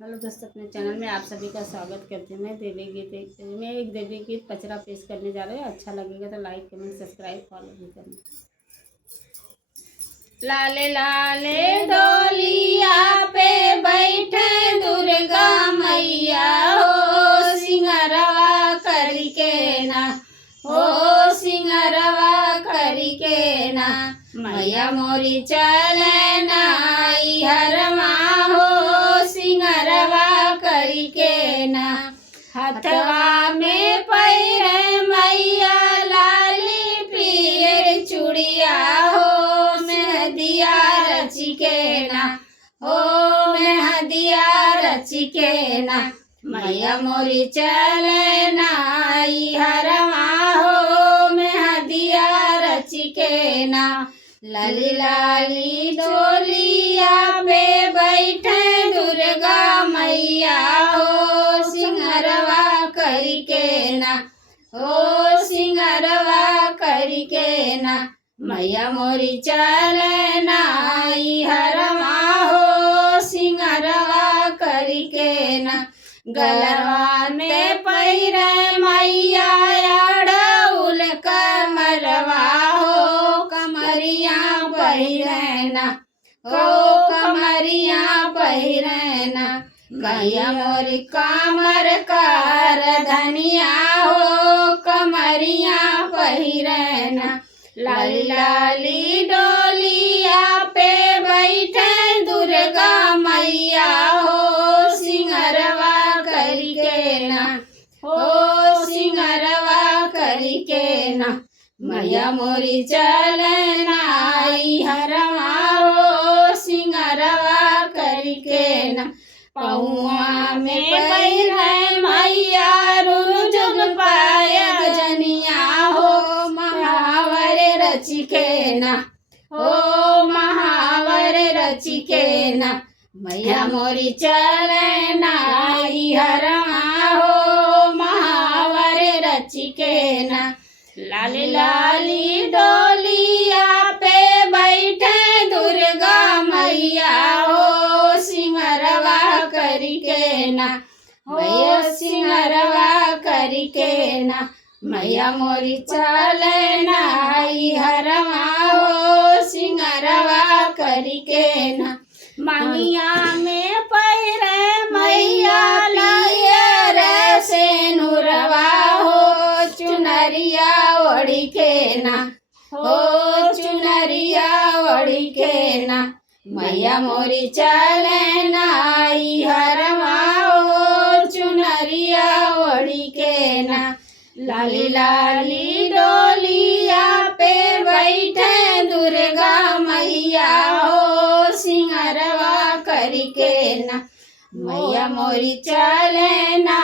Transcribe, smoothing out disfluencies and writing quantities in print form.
Hello दोस्तों, अपने channel में आप सभी का स्वागत करती हूँ। मैं एक देवी गीत पचरा पेश करने जा रही हूँ। अच्छा लगेगा तो लाइक कमेंट सब्सक्राइब फॉलो भी करना। लाले लाले डोलिया पे बैठे दुर्गा मैया हो, सिंगरवा करके ना हो, सिंगरवा करके ना मैया मोरी चले ना हरमा हो, सिंगरवा करके ना हथवा में पैरे मैया लाली पीर चूड़िया हो, मेहदिया रचिके ना हो, मेहदिया रचिके ना मैया मोरी चले ना हरमा हो, मेहदिया रचिके ना लाली लाली डोलिया पे बैठे दुर्गा मैया हो, सिंगरवा करके ना हो, सिंगरवा करके ना मैया मोरी चले ना हरमा हो, सिंगरवा करके ना गलवा में पैरे मैया अड़उल कमरवा हो, कमरिया पहिरना हो, कमरिया पहिरना मैया मोरी कमर कर धनिया हो, कमरिया पहिरना लाली लाली डोलिया पे बैठे दुर्गा मैया हो, सिंगरवा करके ना हो, सिंगरवा करके ना मैया मोरी चले ना हरमा हो, सिंगरवा करके ना पौआ में पैरे मैया रुझुन पाया जनिया हो, महावर रचिके ना हो, महावर रचिके ना मैया मोरी चले ना हरमा हो, महावर रचिके ना लाली लाली डोलिया पे बैठे दुर्गा मैया हो, सिंगरवा करके ना हो, सिंगरवा करके ना मैया मोरी चले ना हरमा हो, सिंगरवा करके ना मांगिया में पैरे मैया लिया रे से नुरवा हो, चुनरिया ओढ़ी के ना हो, चुनरिया ओढ़ी के ना मैया मोरी चले ना हरमा हो, चुनरिया ओढ़ी के ना लाली लाली डोलिया पे बैठे दुर्गा मैया हो, सिंगरवा करके ना मैया मोरी चले ना